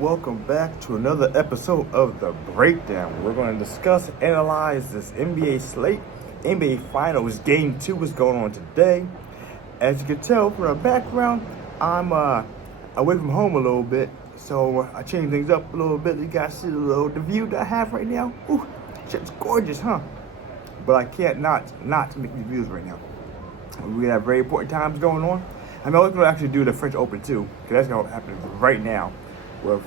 welcome back to another episode of The Breakdown. We're going to discuss and analyze this NBA slate. NBA Finals Game 2 is going on today. As you can tell from the background, I'm away from home a little bit, so I changed things up a little bit. You guys see the view that I have right now? Ooh, shit's gorgeous, huh? But I can't not make these views right now. We have very important times going on. I was going to actually do the French Open too, because that's going to happen right now with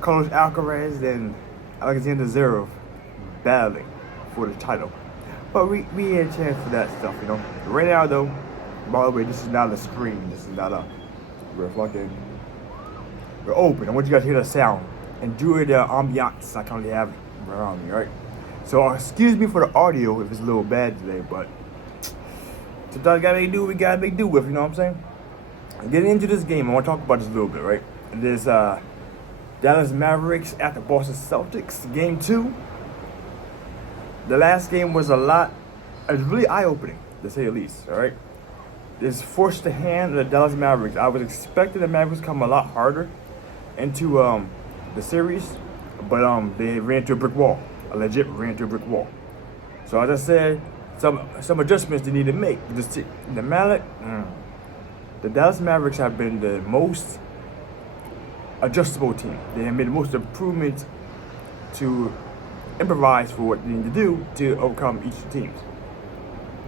Carlos Alcaraz and Alexander Zverev battling for the title. But we had a chance for that stuff, you know. Right now, though, by the way, this is not a screen. This is not we're open. I want you guys to hear the sound. Enjoy the ambiance I currently have around me, right? So excuse me for the audio if it's a little bad today, but sometimes we gotta make do with, you know what I'm saying? Getting into this game, I want to talk about this a little bit, right? There's Dallas Mavericks at the Boston Celtics, Game 2. The last game was it was really eye-opening, to say the least, all right? This forced the hand of the Dallas Mavericks. I was expecting the Mavericks to come a lot harder into the series, but they ran into a brick wall, ran into a brick wall. So as I said, some adjustments they need to make. The Dallas Mavericks have been the most adjustable team. They have made the most improvements to improvise for what they need to do to overcome each team.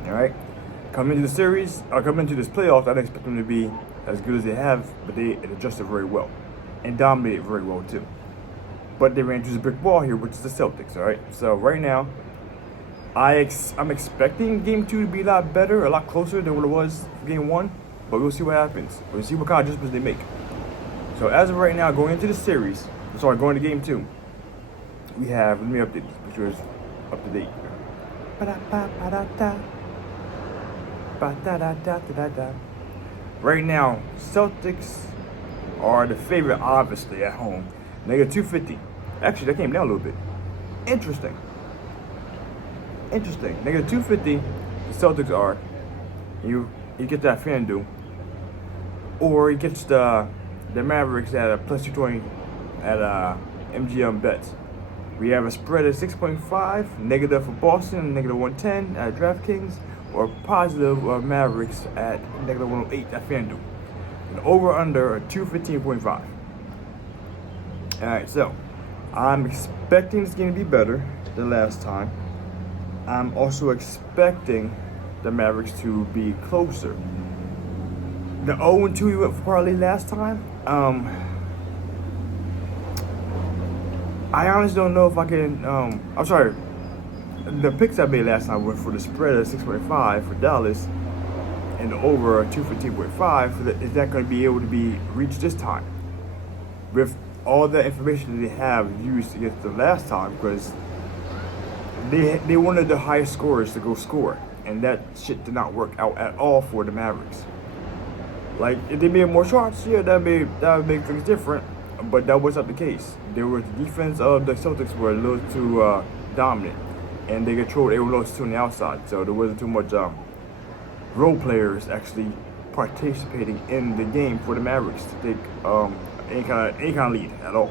All right, coming into the series, or coming into this playoffs, I didn't expect them to be as good as they have, but they adjusted very well and dominated very well too. But they ran into the brick wall here, which is the Celtics. All right, so right now, I'm expecting Game 2 to be a lot better, a lot closer than what it was Game 1, but we'll see what happens. We'll see what kind of adjustments they make. So as of right now, going into Game 2, we have, let me update this, which was up to date. Right now, Celtics are the favorite, obviously, at home. Negative 250. Actually, that came down a little bit. Interesting. Negative 250, the Celtics are. You get that FanDuel. Or you get the Mavericks at a plus 220 at MGM bets. We have a spread of 6.5, negative for Boston, negative 110 at DraftKings, or positive Mavericks at negative 108 at FanDuel. And over under 215.5. Alright, so I'm expecting this game to be better than last time. I'm also expecting the Mavericks to be closer. The 0-2 we went for parlay last time. I honestly don't know if I can. I'm sorry. The picks I made last time were for the spread of 6.5 for Dallas and the over 215.5. Is that going to be able to be reached this time? With all the information that they have used against the last time, because they wanted the highest scorers to go score, and that shit did not work out at all for the Mavericks. Like, if they made more shots, yeah, that would make things different, but that wasn't the case. The defense of the Celtics were a little too dominant, and they controlled everyone else too on the outside, so there wasn't too much role players actually participating in the game for the Mavericks to take any kind of lead at all.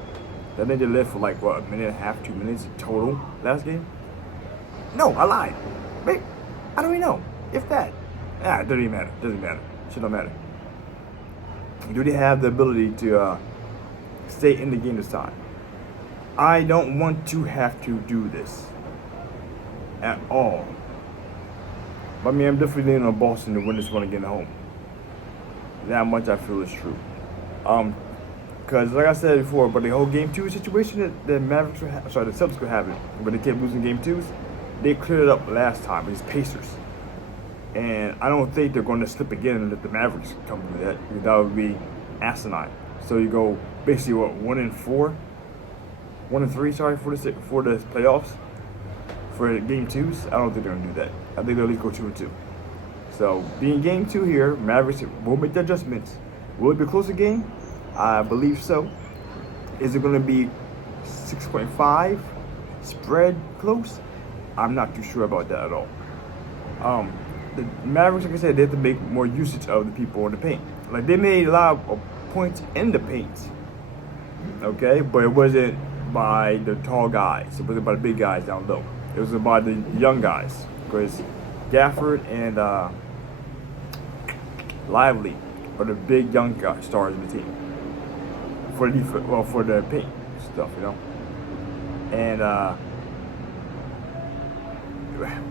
That they lived for like a minute and a half, 2 minutes total last game. No, I lied. Wait, I don't even know. If that. It doesn't even matter. Shit don't matter. Do they have the ability to stay in the game this time? I don't want to have to do this at all. But I mean, I'm definitely leaning on Boston to win this one again at home. That much I feel is true. Because like I said before, but the whole Game 2 situation that the Celtics were having, but they kept losing Game 2s, they cleared it up last time. It's Pacers. And I don't think they're going to slip again and let the Mavericks come through that, because that would be asinine. So you go basically 1-3, for the playoffs for Game 2s. I don't think they're going to do that. I think they'll at least go 2-2. So being Game 2 here, Mavericks will make the adjustments. Will it be a closer game? I believe so. Is it going to be 6.5 spread close? I'm not too sure about that at all. The Mavericks, like I said, they have to make more usage of the people in the paint. Like, they made a lot of points in the paint Okay, but it wasn't by the tall guys. It wasn't by the big guys down low. It was by the young guys, because Gafford and Lively are the big young stars of the team for the for the paint stuff, And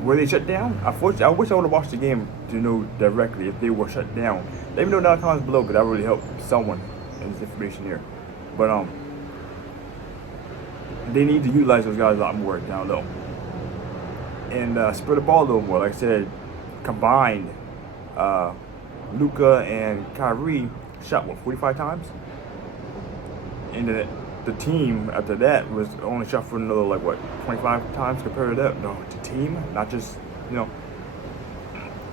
were they shut down? Unfortunately, I wish I would have watched the game to know directly if they were shut down. Let me know down in the comments below, because that really helped someone in this information here. But they need to utilize those guys a lot more down low and spread the ball a little more. Like I said, combined, Luka and Kyrie shot 45 times, and the team after that was only shot for another 25 times compared to that. No, the team, not just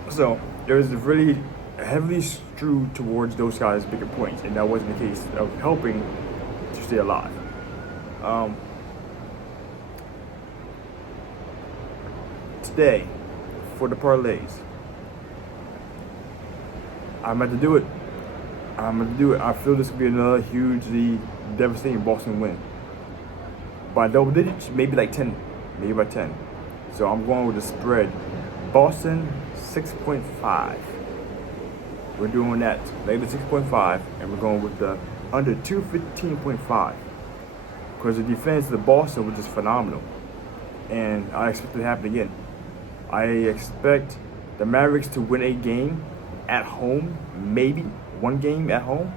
So it was really heavily skewed towards those guys making points, and that wasn't the case of helping to stay alive. Today, for the parlays, I'm going to do it. I feel this will be another hugely devastating Boston win. By double digits, maybe 10. Maybe by 10. So I'm going with the spread. Boston 6.5. We're doing that. Maybe 6.5. And we're going with the under 215.5. Because the defense of the Boston was just phenomenal. And I expect it to happen again. I expect the Mavericks to win a game at home, maybe one game at home.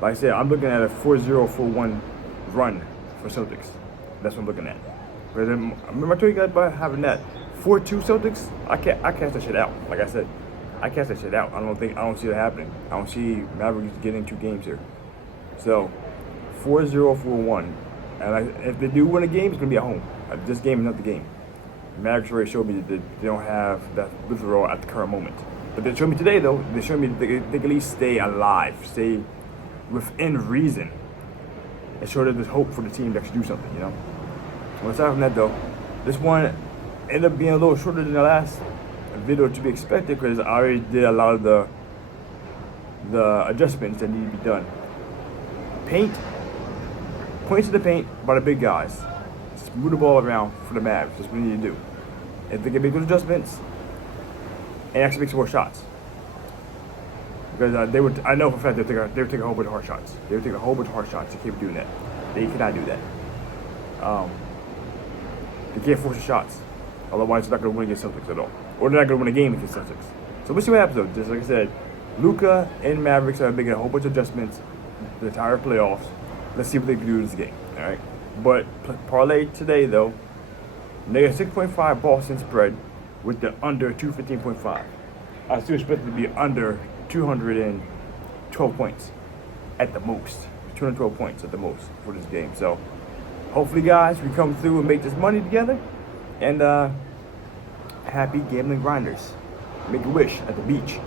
Like I said, I'm looking at a 4-0, 4-1 run for Celtics. That's what I'm looking at. But remember I told you guys about having that 4-2 Celtics? I cast that shit out. Like I said, I cast that shit out. I don't see that happening. I don't see Mavericks getting 2 games here. So 4-0, 4-1. And if they do win a game, it's gonna be at home. This game is not the game. Mavericks already showed me that they don't have that withdrawal at the current moment. But they showed me today, though. They showed me that they can at least stay alive, stay within reason, and show that there's hope for the team that can do something, Well, aside from that, though, this one ended up being a little shorter than the last video to be expected, because I already did a lot of the adjustments that need to be done. Points to the paint by the big guys. Move the ball around for the Mavs. That's what we need to do. If they can make those adjustments and actually make some more shots, because I know for a fact they would take a whole bunch of hard shots. They would take a whole bunch of hard shots to keep doing that. They cannot do that. They can't force the shots. Otherwise, they're not going to win against Celtics at all, or they're not going to win a game against Celtics. So we'll see what happens though. Just like I said, Luka and Mavericks are making a whole bunch of adjustments the entire playoffs. Let's see what they can do in this game. All right. But parlay today, though, negative 6.5 Boston spread with the under 215.5. I still expect it to be under 212 points at the most. 212 points at the most for this game. So hopefully, guys, we come through and make this money together. And happy gambling grinders. Make a wish at the beach.